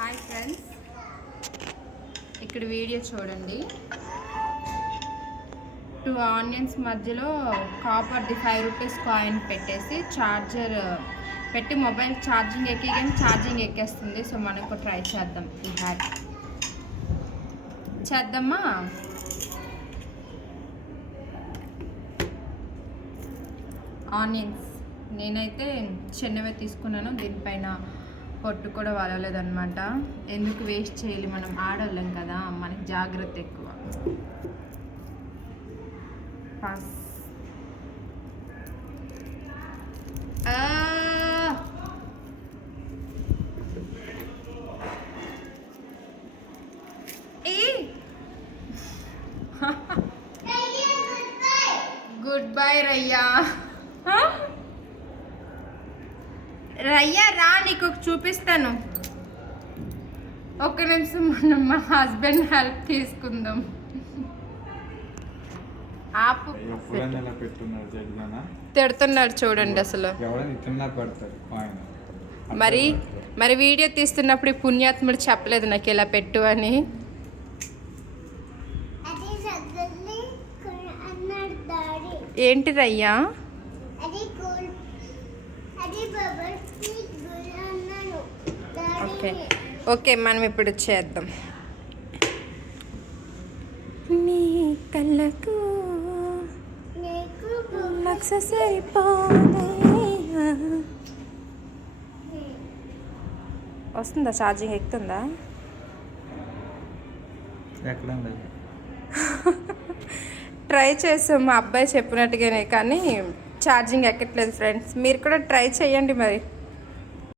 Hi friends, ఇక్కడ video చూడండి. 2 onions మధ్యలో కాపర్ది 5 రూపీస్ కాయిన్ పెట్టేసి ఛార్జర్ పెట్టి మొబైల్ ఛార్జింగ్ ఎక్కిగానే ఛార్జింగ్ ఎక్కేస్తుంది. సో మనకు ట్రై చేద్దాం. ఈ హ్యాక్ చేద్దామా? ఆనియన్స్ నేనైతే చిన్నవే తీసుకున్నాను. దీనిపైన పొట్టు కూడా వలలేదన్నమాట. ఎందుకు వేస్ట్ చేయాలి, మనం ఆడవాళ్ళం కదా, మనకి జాగ్రత్త ఎక్కువ. పాస్ గుడ్ బై రయ్యా. రయ్యా రా, నీకు చూపిస్తాను. ఒక్క నిమిషం, మనం మా హస్బెండ్ హెల్ప్ తీసుకుందాం. ఆపు. తిడుతున్నాడు చూడండి అసలు. మరి వీడియో తీస్తున్నప్పుడు ఈ పుణ్యాత్ముడు చెప్పలేదు నాకు ఇలా పెట్టు అని. ఏంటి రయ్యా? ఓకే ఓకే, మనం ఇప్పుడు చేద్దాం. నీ కళ్ళకు లక్ష సరిపోదే. వస్తుందా? ఛార్జింగ్ ఎక్కుతుందా? ట్రై చేసాం మా అబ్బాయి చెప్పినట్టుగానే, కానీ ఛార్జింగ్ ఎక్కట్లేదు ఫ్రెండ్స్. మీరు కూడా ట్రై చేయండి మరి.